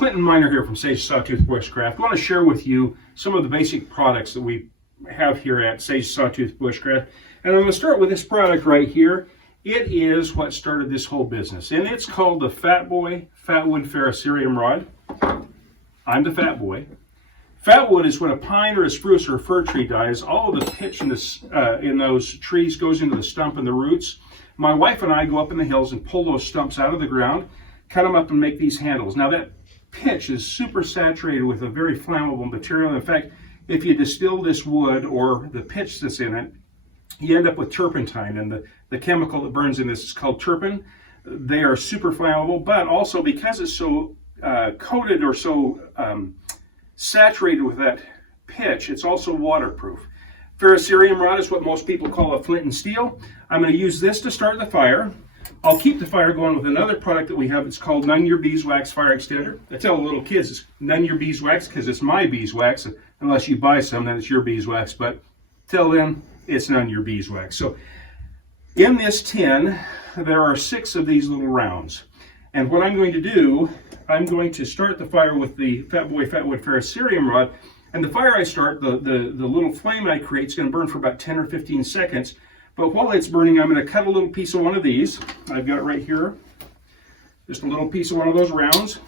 Clinton Miner here from Sawtooth Bushcraft. I want to share with you some of the basic products that we have here at Sawtooth Bushcraft. And I'm going to start with this product right here. It is what started this whole business, and it's called the Fat Boy Fatwood Ferrocerium Rod. I'm the Fat Boy. Fatwood is when a pine or a spruce or a fir tree dies, all of the pitch in those trees goes into the stump and the roots. My wife and I go up in the hills and pull those stumps out of the ground, cut them up and make these handles. Now that pitch is super saturated with a very flammable material. In fact, if you distill this wood or the pitch that's in it, you end up with turpentine, and the chemical that burns in this is called turpin. They are super flammable, but also because it's so coated or so saturated with that pitch, it's also waterproof. Ferrocerium rod is what most people call a flint and steel. I'm going to use this to start the fire. I'll keep the fire going with another product that we have. It's called None Your Beeswax Fire Extender. I tell the little kids it's none your beeswax because it's my beeswax. Unless you buy some, then it's your beeswax. But till then, it's none your beeswax. So in this tin, there are 6 of these little rounds. And what I'm going to do, I'm going to start the fire with the Fat Boy Fatwood Ferrocerium rod. And the fire I start, the little flame I create is going to burn for about 10 or 15 seconds. But while it's burning, I'm going to cut a little piece of one of these. I've got it right here. Just a little piece of one of those rounds.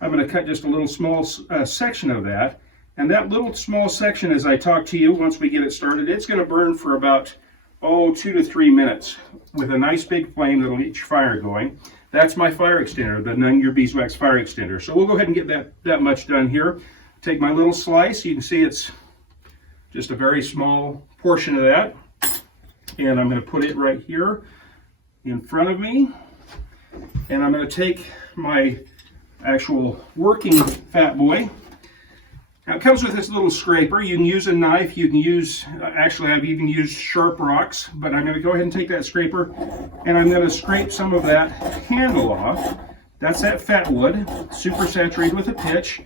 I'm going to cut just a little small section of that. And that little small section, as I talk to you, once we get it started, it's going to burn for about, 2 to 3 minutes with a nice big flame that'll get your fire going. That's my fire extender, the None Your Beeswax fire extender. So we'll go ahead and get that much done here. Take my little slice. You can see it's just a very small portion of that. And I'm going to put it right here in front of me. And I'm going to take my actual working Fat Boy. Now it comes with this little scraper. You can use a knife. You can use, actually I've even used sharp rocks, but I'm going to go ahead and take that scraper and I'm going to scrape some of that handle off. That's that fat wood, super saturated with a pitch.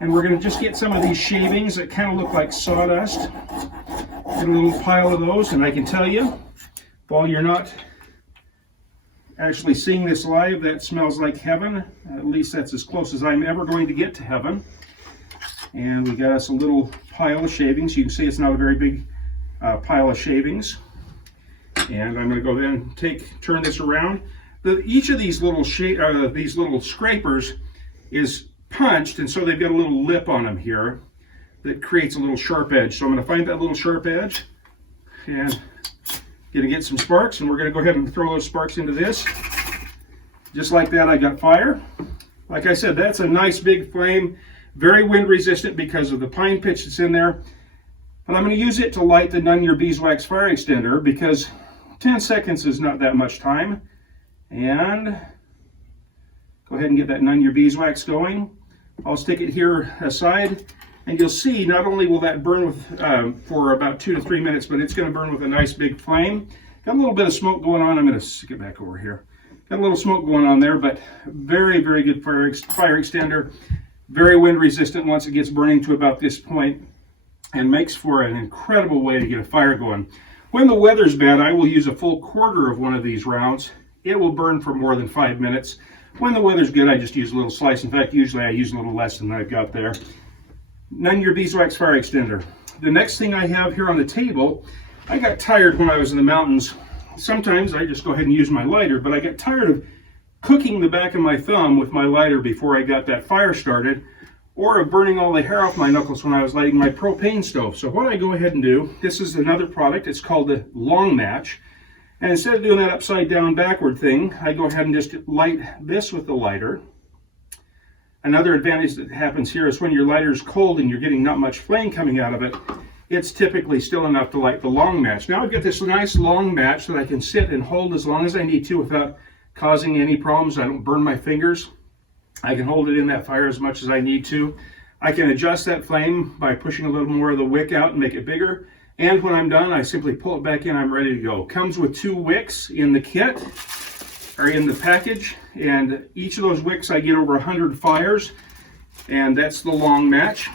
And we're going to just get some of these shavings that kind of look like sawdust. Get a little pile of those, and I can tell you, while you're not actually seeing this live, that smells like heaven. At least that's as close as I'm ever going to get to heaven. And we got us a little pile of shavings. You can see it's not a very big pile of shavings. And I'm going to go then and turn this around. Each of these little scrapers is punched, and so they've got a little lip on them here that creates a little sharp edge. So I'm going to find that little sharp edge and going to get some sparks, and we're going to go ahead and throw those sparks into this. Just like that, I got fire. Like I said, that's a nice big flame, very wind resistant because of the pine pitch that's in there. And I'm going to use it to light the None Your Beeswax fire extender because 10 seconds is not that much time. And go ahead and get that None Your Beeswax going. I'll stick it here aside, and you'll see not only will that burn with, for about 2 to 3 minutes, but it's going to burn with a nice big flame. Got a little bit of smoke going on. I'm going to get back over here. Got a little smoke going on there, but very, very good fire extender. Very wind resistant once it gets burning to about this point, and makes for an incredible way to get a fire going. When the weather's bad, I will use a full quarter of one of these rounds. It will burn for more than 5 minutes. When the weather's good, I just use a little slice. In fact, usually I use a little less than I've got there. None Your Beeswax fire extender. The next thing I have here on the table, I got tired when I was in the mountains. Sometimes I just go ahead and use my lighter, but I got tired of cooking the back of my thumb with my lighter before I got that fire started, or of burning all the hair off my knuckles when I was lighting my propane stove. So what I go ahead and do, this is another product, it's called the long match. And instead of doing that upside down backward thing, I go ahead and just light this with the lighter. Another advantage that happens here is when your lighter is cold and you're getting not much flame coming out of it, it's typically still enough to light the long match. Now I've got this nice long match that I can sit and hold as long as I need to without causing any problems. I don't burn my fingers. I can hold it in that fire as much as I need to. I can adjust that flame by pushing a little more of the wick out and make it bigger. And when I'm done, I simply pull it back in, I'm ready to go. Comes with 2 wicks in the kit, or in the package, and each of those wicks I get over 100 fires, and that's the long match.